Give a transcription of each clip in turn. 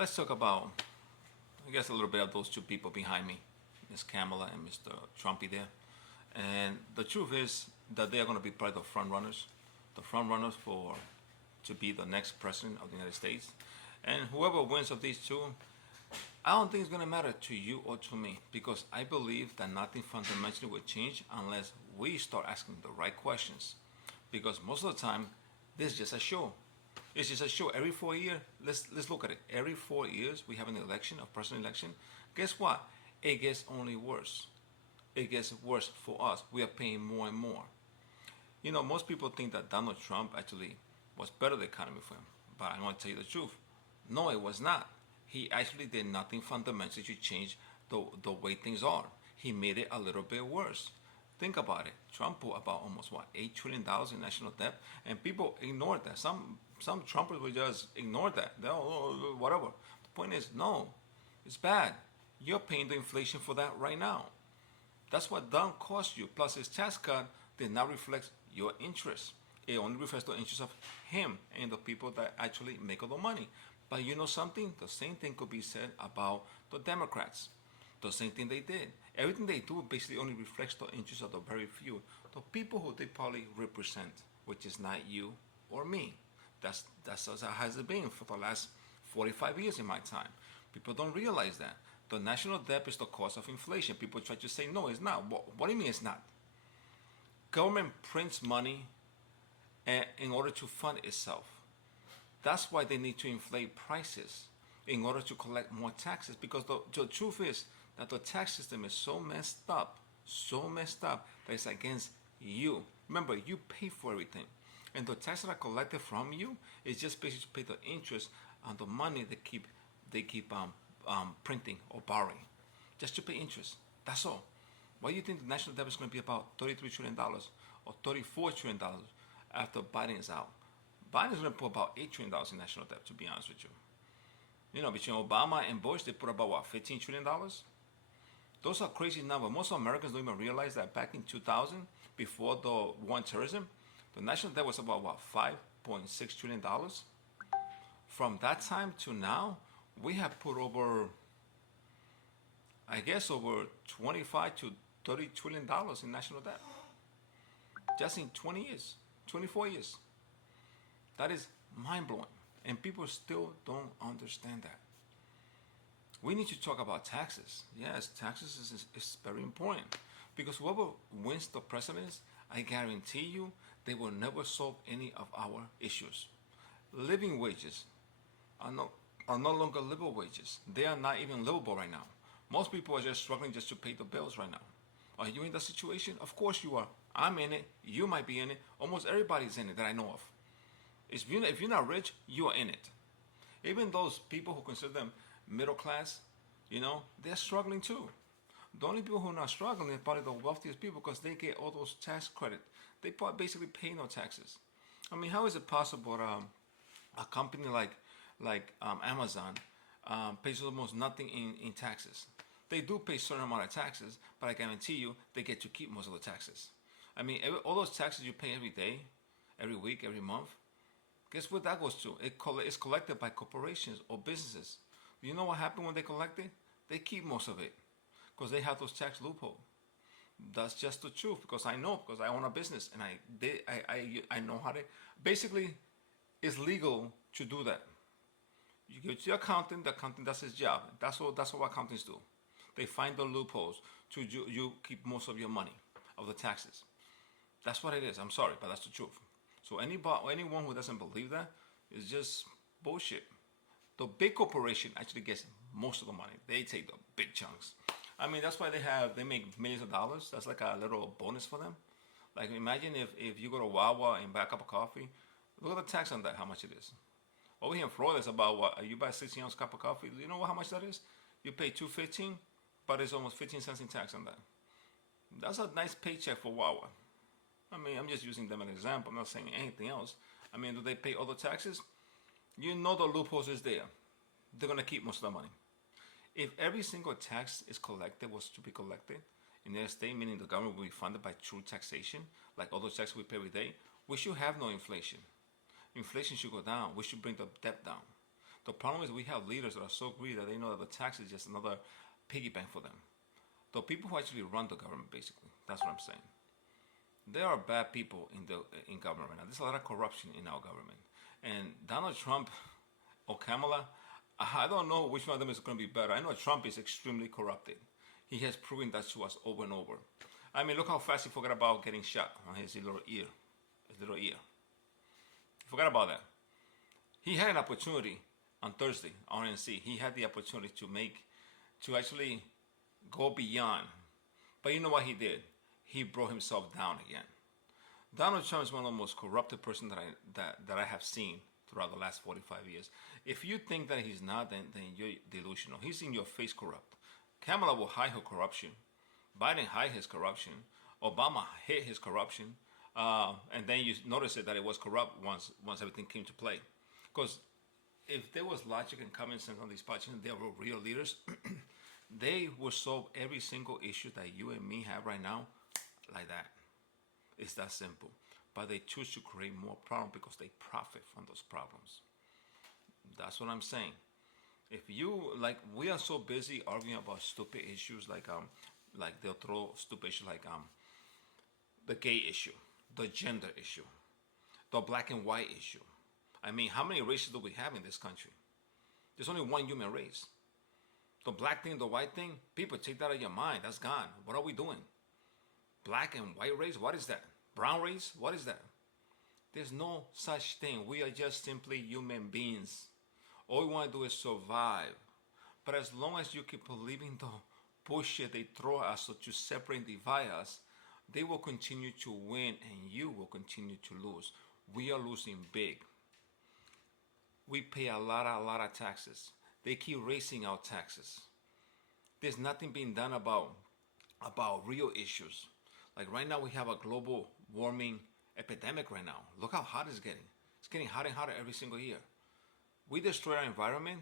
Let's talk about, I guess, a little bit of those two people behind me, Miss Kamala and Mr. Trumpy there. And the truth is that they are going to be probably the front runners for to be the next president of the United States. And whoever wins of these two, I don't think it's going to matter to you or to me because I believe that nothing fundamentally will change unless we start asking the right questions. Because most of the time, this is just a show. It's just a show. Every 4 years, let's look at it. Every 4 years, we have an election, a president election. Guess what? It gets only worse. It gets worse for us. We are paying more and more. You know, most people think that Donald Trump actually was better the economy for him. But I'm going to tell you the truth. No, it was not. He actually did nothing fundamentally to change the way things are. He made it a little bit worse. Think about it. Trump put about almost what $8 trillion in national debt, and people ignored that. Some Trumpers will just ignore that. They'll whatever. The point is, no, it's bad. You're paying the inflation for that right now. That's what Don cost you. Plus, his tax cut did not reflect your interest. It only reflects the interest of him and the people that actually make all the money. But you know something? The same thing could be said about the Democrats. The same thing they did. Everything they do basically only reflects the interests of the very few, the people who they probably represent, which is not you or me. That's how has it been for the last 45 years in my time. People don't realize that. The national debt is the cause of inflation. People try to say, no, it's not. What do you mean it's not? Government prints money in order to fund itself. That's why they need to inflate prices in order to collect more taxes. Because the truth is that the tax system is so messed up that it's against you. Remember, you pay for everything. And the taxes that are collected from you is just basically to pay the interest on the money they keep printing or borrowing, just to pay interest. That's all. Why do you think the national debt is going to be about $33 trillion or $34 trillion after Biden is out? Biden is going to put about $8 trillion in national debt, to be honest with you. You know, between Obama and Bush, they put about what, $15 trillion? Those are crazy numbers. Most Americans don't even realize that back in 2000, before the war on terrorism, the national debt was about what, $5.6 trillion? From that time to now, we have put over, I guess, over 25 to $30 trillion in national debt. Just in 20 years, 24 years. That is mind-blowing. And people still don't understand that. We need to talk about taxes. Yes, taxes is very important. Because whoever wins the presidency, I guarantee you, they will never solve any of our issues. Living wages are no longer livable wages. They are not even livable right now. Most people are just struggling just to pay the bills right now. Are you in that situation? Of course you are. I'm in it. You might be in it. Almost everybody's in it that I know of. If you're not rich, you are in it. Even those people who consider them middle class, you know, they're struggling too. The only people who are not struggling are probably the wealthiest people because they get all those tax credit. They basically pay no taxes. I mean, how is it possible a company like Amazon pays almost nothing in taxes? They do pay a certain amount of taxes, but I guarantee you they get to keep most of the taxes. I mean, all those taxes you pay every day, every week, every month, guess what that goes to? It's collected by corporations or businesses. Do you know what happened when they collect it? They keep most of it because they have those tax loopholes. That's just the truth because I know, because I own a business and I know how to. Basically, it's legal to do that. You go to your accountant. The accountant does his job. That's what accountants do. They find the loopholes to you keep most of your money of the taxes. That's what it is. I'm sorry, but that's the truth. So anyone who doesn't believe that is just bullshit. The big corporation actually gets most of the money. They take the big chunks. I mean, that's why they make millions of dollars. That's like a little bonus for them. Like imagine if you go to Wawa and buy a cup of coffee. Look at the tax on that, how much it is. Over here in Florida, it's about what? You buy a 16-ounce cup of coffee. Do you know how much that is? You pay $2.15, but it's almost 15 cents in tax on that. That's a nice paycheck for Wawa. I mean, I'm just using them as an example. I'm not saying anything else. I mean, do they pay all the taxes? You know the loopholes is there. They're going to keep most of the money. If every single tax was to be collected in their state, meaning the government will be funded by true taxation, like all those taxes we pay every day, we should have no inflation. Inflation should go down. We should bring the debt down. The problem is we have leaders that are so greedy that they know that the tax is just another piggy bank for them. The people who actually run the government, basically, that's what I'm saying. There are bad people in government right now. There's a lot of corruption in our government, and Donald Trump or Kamala, I don't know which one of them is going to be better. I know Trump is extremely corrupted. He has proven that to us over and over. I mean, look how fast he forgot about getting shot on his little ear. His little ear. Forgot about that. He had an opportunity on Thursday, RNC. He had the opportunity to actually go beyond. But you know what he did? He brought himself down again. Donald Trump is one of the most corrupted person that I have seen throughout the last 45 years. If you think that he's not, then you're delusional. He's in your face corrupt. Kamala will hide her corruption. Biden hide his corruption. Obama hid his corruption. And then you notice that it was corrupt once everything came to play. Because if there was logic and common sense on these politicians, they were real leaders, they will solve every single issue that you and me have right now like that. It's that simple. But they choose to create more problems because they profit from those problems. That's what I'm saying. If you, like, we are so busy arguing about stupid issues like they'll throw stupid issues like the gay issue, the gender issue, the black and white issue. I mean, how many races do we have in this country? There's only one human race. The black thing, the white thing, people take that out of your mind. That's gone. What are we doing? Black and white race? What is that? Brown race? What is that? There's no such thing. We are just simply human beings. All we want to do is survive. But as long as you keep believing the bullshit they throw at us to separate and divide us, they will continue to win and you will continue to lose. We are losing big. We pay a lot of taxes. They keep raising our taxes. There's nothing being done about real issues. Like right now we have a global warming epidemic right now. Look how hot it's getting. It's getting hotter and hotter every single year. We destroy our environment,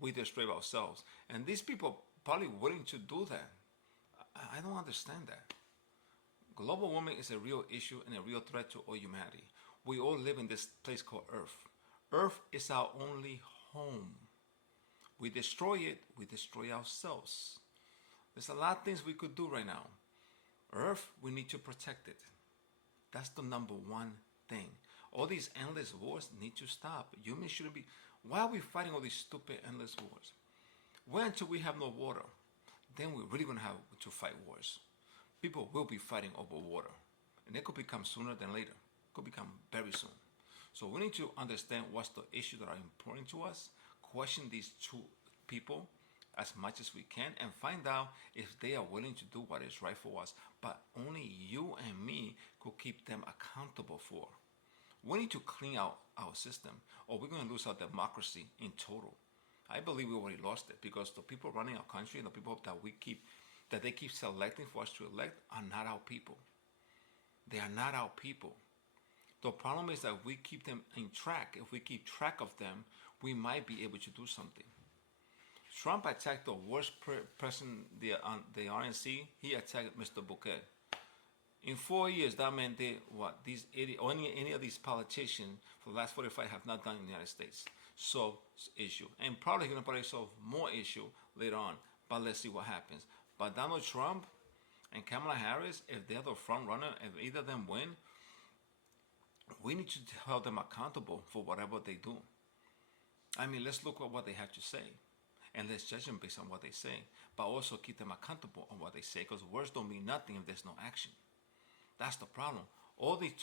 we destroy ourselves. And these people probably willing to do that. I don't understand that. Global warming is a real issue and a real threat to all humanity. We all live in this place called Earth. Earth is our only home. We destroy it, we destroy ourselves. There's a lot of things we could do right now. Earth, we need to protect it. That's the number one thing. All these endless wars need to stop. Humans shouldn't be. Why are we fighting all these stupid endless wars? Wait until we have no water. Then we're really going to have to fight wars. People will be fighting over water. And it could become sooner than later. It could become very soon. So we need to understand what's the issues that are important to us, question these two people as much as we can, and find out if they are willing to do what is right for us. But only you and me could keep them accountable for. We need to clean out our system, or we're going to lose our democracy in total. I believe we already lost it because the people running our country and the people that they keep selecting for us to elect are not our people. They are not our people. The problem is that we keep them in track. If we keep track of them, we might be able to do something. Trump attacked the worst person, the RNC. He attacked Mr. Bouquet. In 4 years, that man did what these or any of these politicians for the last 45 have not done in the United States. Solve issue, and probably going to probably solve more issue later on. But let's see what happens. But Donald Trump and Kamala Harris, if they're the front runner, if either of them win, we need to hold them accountable for whatever they do. I mean, let's look at what they have to say, and let's judge them based on what they say. But also keep them accountable on what they say, because words don't mean nothing if there's no action. That's the problem. All they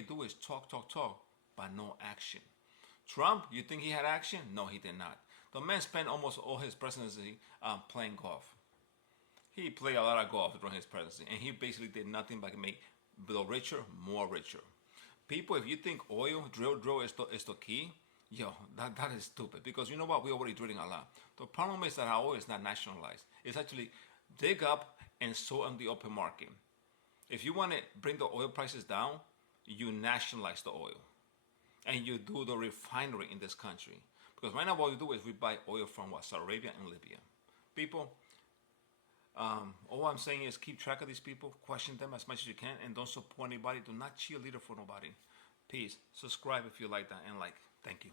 do is talk, but no action. Trump, you think he had action? No, he did not. The man spent almost all his presidency playing golf. He played a lot of golf during his presidency, and he basically did nothing but make the richer more richer. People, if you think oil, drill is the key, that is stupid. Because you know what? We're already drilling a lot. The problem is that our oil is not nationalized. It's actually dig up and sell on the open market. If you want to bring the oil prices down, you nationalize the oil. And you do the refinery in this country. Because right now what we do is we buy oil from Saudi Arabia and Libya. People, all I'm saying is keep track of these people, question them as much as you can, and don't support anybody. Do not cheerleader for nobody. Peace. Subscribe if you like that, and like. Thank you.